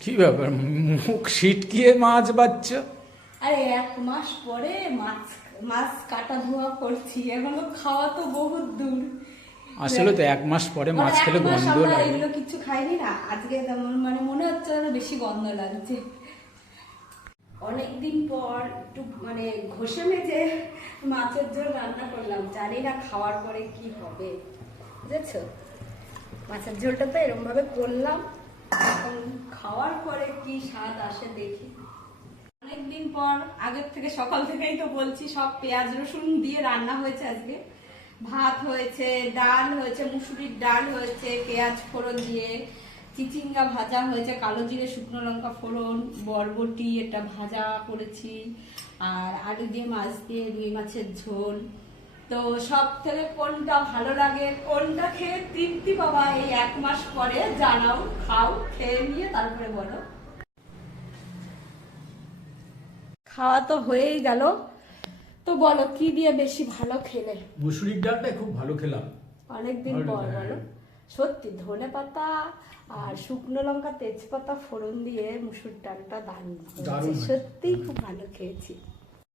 কি ব্যাপার, মুখ সিটকিয়ে মাছ বাচ্চ? আরে 1 মাস পরে মাছ মাছ কাটা ধোয়া করছি, এখনো খাওয়া তো বহুত দূর। আসলে তো 1 মাস পরে মাছ খেলে গন্ধ লাগে। এগুলো কিছু খাইনি না, আজকে তেমন মানে মনে হচ্ছে যেন বেশি গন্ধ লাগছে। অনেকদিন পর একটু মানে ঘষে মেজে মাছের ঝোল রান্না করলাম, জানি না খাওয়ার পরে কি হবে, বুঝেছো? মাছের ঝোলটা তো এরকম ভাবে করলাম, এখন খাওয়ার পরে কি স্বাদ আসে দেখি। অনেকদিন পর, আগের থেকে সকাল থেকেই তো বলছি, সব পেঁয়াজ রসুন দিয়ে রান্না হয়েছে আজকে। ভাত হয়েছে, ডাল হয়েছে, মুসুরির ডাল হয়েছে পেঁয়াজ ফোড়ন দিয়ে, চিচিঙ্গা ভাজা হয়েছে, কালো জিরে শুকনো লঙ্কা ফোড়ন, বরবটি এটা ভাজা করেছি, আর আলু দিয়ে মাছ দিয়ে রুই মাছের ঝোল। তো সব থেকে কোনটা ভালো লাগে, কোনটা খেয়ে তৃপ্তি পাবা এই 1 মাস পরে জানাও, খাও, খেয়ে নিয়ে তারপরে বলো। খাওয়া তো হয়েই গেল, তো বলো কি দিয়ে বেশি ভালো খেলে? মুসুরির ডালটাই খুব ভালো খেলাম অনেকদিন পর বলো। সত্যি ধনে পাতা আর শুকনো লঙ্কা তেজপাতা ফোড়ন দিয়ে মুসুর ডালটা দারুণ দারুণ, সত্যিই খুব ভালো খেয়েছি।